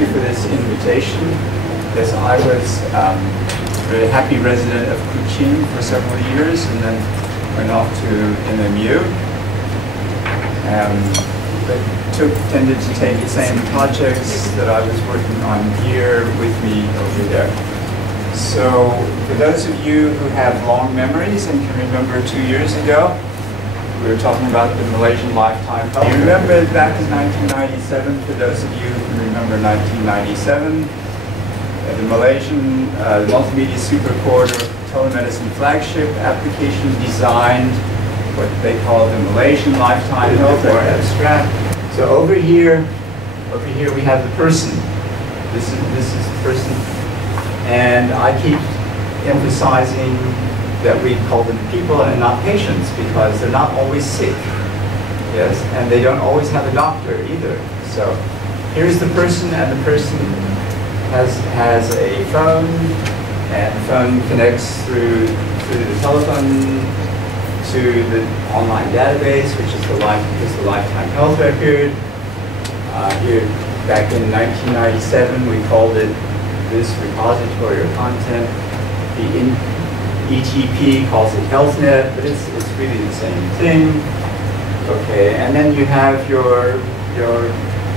you for this invitation. Yes, I was a very happy resident of Kuching for several years and then went off to NMU. But tended to take the same projects that I was working on here with me over there. So for those of you who have long memories and can remember 2 years ago, we were talking about the Malaysian lifetime. You remember back in 1997, for those of you who remember 1997, the Malaysian multimedia supercorridor telemedicine flagship application designed what they call the Malaysian lifetime health or abstract. So over here we have the person. This is the person, and I keep emphasizing that we call them people and not patients because they're not always sick. Yes, and they don't always have a doctor either. So here's the person, and the person has a phone, and the phone connects through the telephone to the online database, which is the lifetime health record. Here, back in 1997, we called it this repository of content. The ETP calls it HealthNet, but it's really the same thing. Okay, and then you have your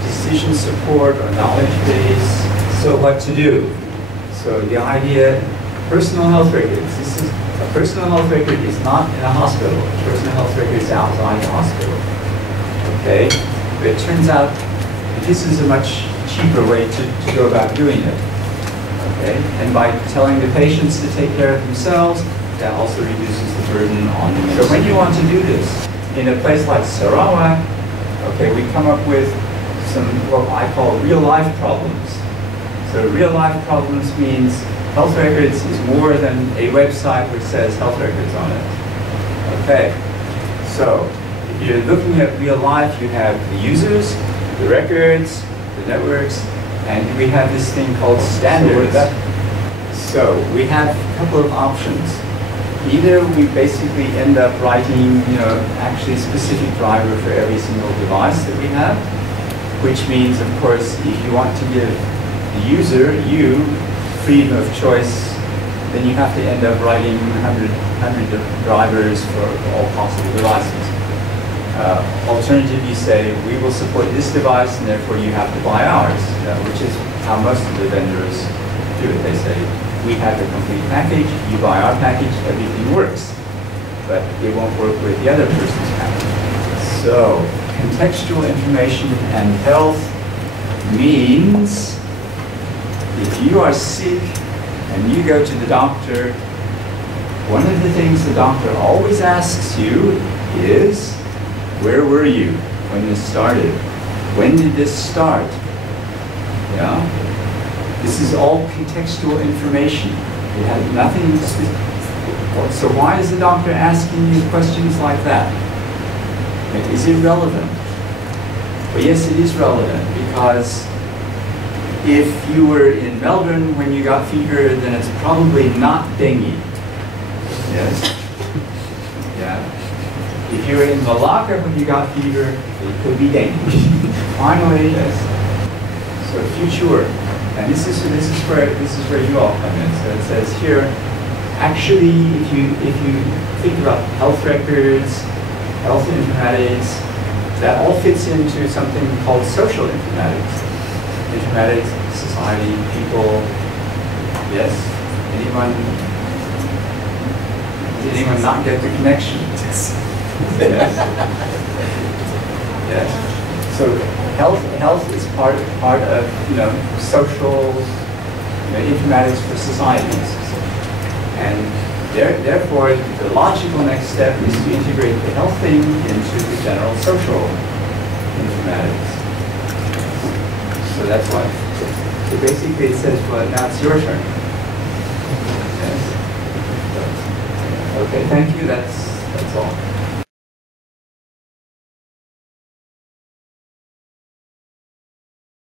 decision support or knowledge base. So what to do? So the idea, personal health records. A personal health record is not in a hospital. A personal health record is outside the hospital. Okay, but it turns out this is a much cheaper way to go about doing it. Okay, and by telling the patients to take care of themselves, that also reduces the burden on them. So when you want to do this in a place like Sarawak, okay, we come up with some what I call real-life problems. So real-life problems means health records is more than a website which says health records on it. Okay, so if you're looking at real life, you have the users, the records, the networks, and we have this thing called standards. So we have a couple of options. Either we basically end up writing, actually a specific driver for every single device that we have, which means, of course, if you want to give the user, freedom of choice, then you have to end up writing 100 drivers for all possible devices. Alternative, you say, we will support this device, and therefore you have to buy ours, which is how most of the vendors do it. They say, we have the complete package, you buy our package, everything works. But it won't work with the other person's package. So, contextual information and health means if you are sick and you go to the doctor, one of the things the doctor always asks you is, where were you when this started? When did this start? Yeah? This is all contextual information. It has nothing specific. So why is the doctor asking you questions like that? Is it relevant? Well, yes, it is relevant, because if you were in Melbourne when you got fever, then it's probably not dengue. Yes? Yeah. If you were in Malacca when you got fever, it could be dengue. Finally, yes. So future. And this is where you all come in. So it says here, actually, if you think about health records, health informatics, that all fits into something called social informatics. Informatics, society, people. Yes. Anyone not get the connection? Yes. Yes. Yes. So health is part of social informatics for societies, and therefore the logical next step is to integrate the health thing into the general social informatics. So that's why. So basically it says, well, now it's your turn. Yes. Okay, thank you. That's all.